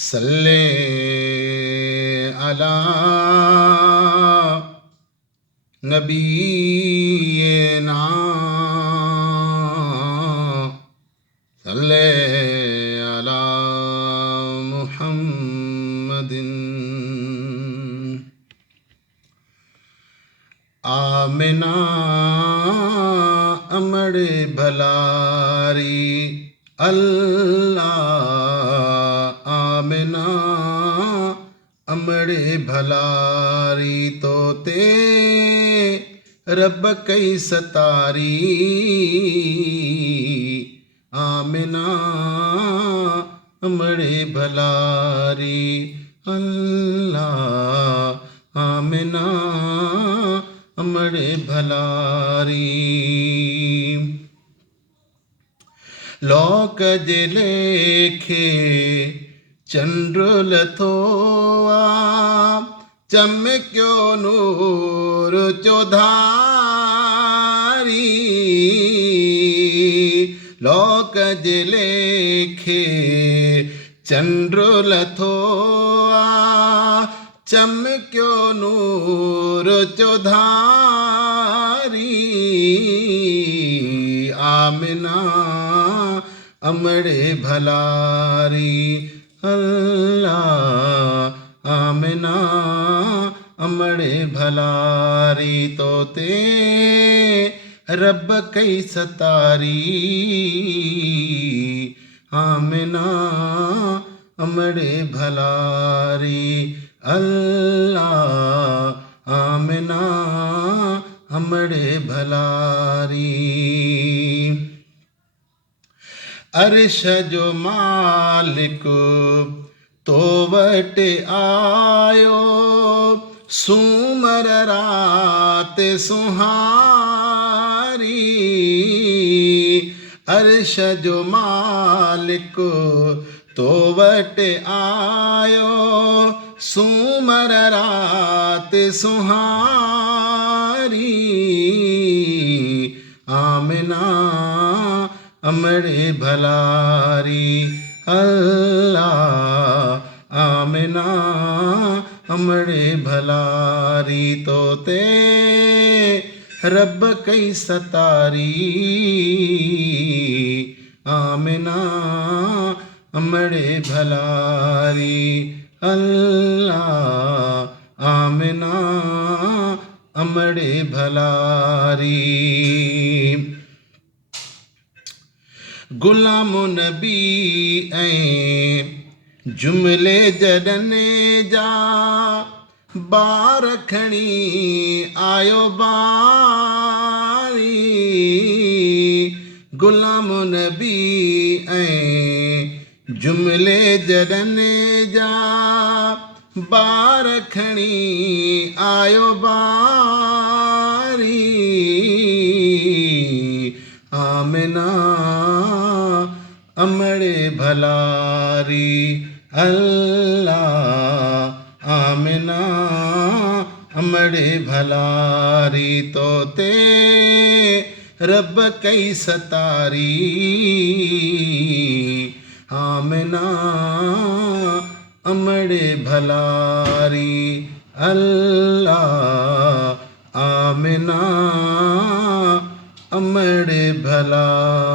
सल्ले अला नबीना सल्ले अला मुहम्मदिन। आमिना अमड़ भलारी अल्लाह आमिना अमड़ भलारी तोते रब कई सतारी। आमिना अमड़ भलारी अल्लाह आमिना अमड़ भलारी। लोक जे लेखे चंद्रुल थोआ चमक्यो नूर चौधारी। लोक जे लेखे चंद्रुल थोआ चमक्यो नूर चौधारी। आमिना अमड़ भलारी अल्लाह आमिना अमड़ भलारी तोते रब कई सतारी। आमिना अमड़ भलारी अल्लाह आमिना अमड़ भलारी। अर्श जो मालिक तो वट आयो सूमर रात सुहारी। अर्श जो मालिक तो वट आयो सूमर रात सुहारी। आमिना अमड़ भलारी अल्लाह आमिना अमड़ भलारी तोते रब कई सतारी। आमिना अमड़ भलारी अल्लाह आमिना अमड़ भलारी। गुलाम नबी ऐं जुमले जडने जा बार खणी आयो बारी। गुलाम नबी ऐं जुमले जडने जा बार खणी आयो बारी। आमिना अमड़ भलारी अल्लाह आमिना अमड़ भलारी तोते रब कई सतारी। आमिना अमड़ भलारी अल्लाह आमिना अमड़ भलारी।